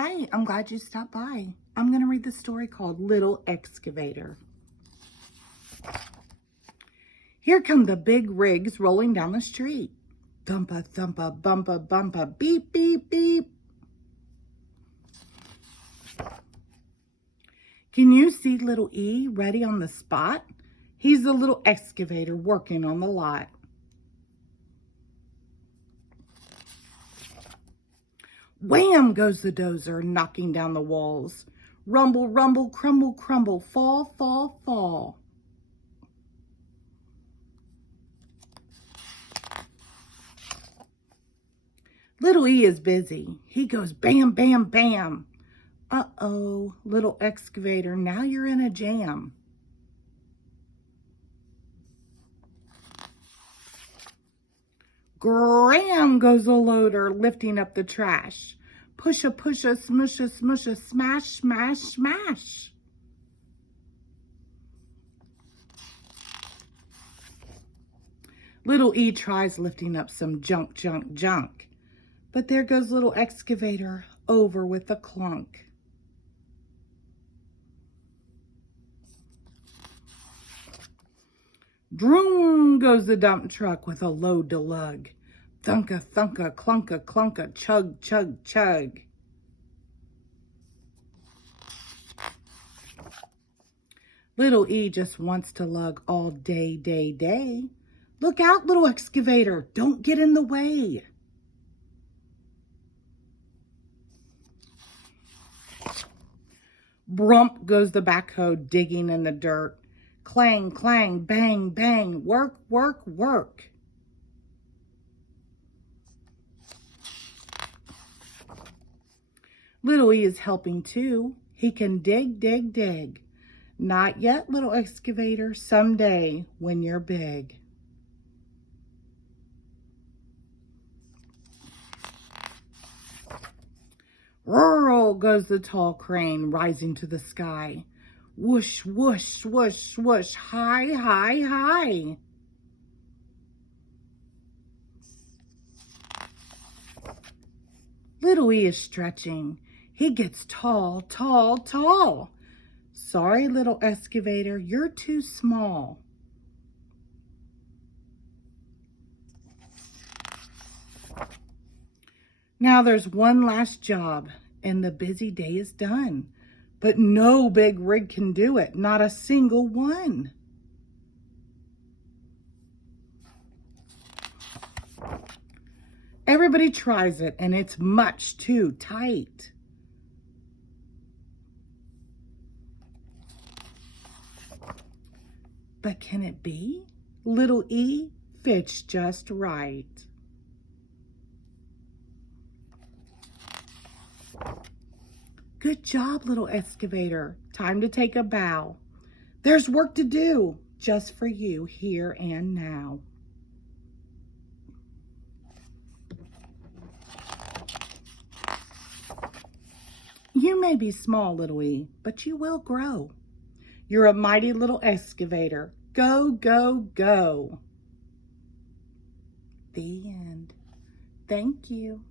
Hi, I'm glad you stopped by. I'm going to read the story called Little Excavator. Here come the big rigs rolling down the street. Thumpa, thumpa, bumpa, bumpa, beep, beep, beep. Can you see little E ready on the spot? He's the little excavator working on the lot. Wham goes the dozer, knocking down the walls. Rumble, rumble, crumble, crumble, fall, fall, fall. Little E is busy. He goes bam, bam, bam. Uh-oh, little excavator, now you're in a jam. Gram goes the loader, lifting up the trash. Pusha, pusha, smusha, smusha, smash, smash, smash. Little E tries lifting up some junk, junk, junk. But there goes little excavator, over with a clunk. Droom goes the dump truck with a load to lug. Thunka, thunka, clunka, clunka, chug, chug, chug. Little E just wants to lug all day, day, day. Look out, little excavator, don't get in the way. Brump goes the backhoe digging in the dirt. Clang, clang, bang, bang, work, work, work. Little E is helping too. He can dig, dig, dig. Not yet, little excavator, someday when you're big. Whirl goes the tall crane rising to the sky. Whoosh, whoosh, whoosh, whoosh, high, high, high. Little E is stretching. He gets tall, tall, tall. Sorry, little excavator, you're too small. Now there's one last job, and the busy day is done. But no big rig can do it, not a single one. Everybody tries it, and it's much too tight. But can it be? Little E fits just right. Good job, little excavator. Time to take a bow. There's work to do just for you here and now. You may be small, little E, but you will grow. You're a mighty little excavator. Go, go, go. The end. Thank you.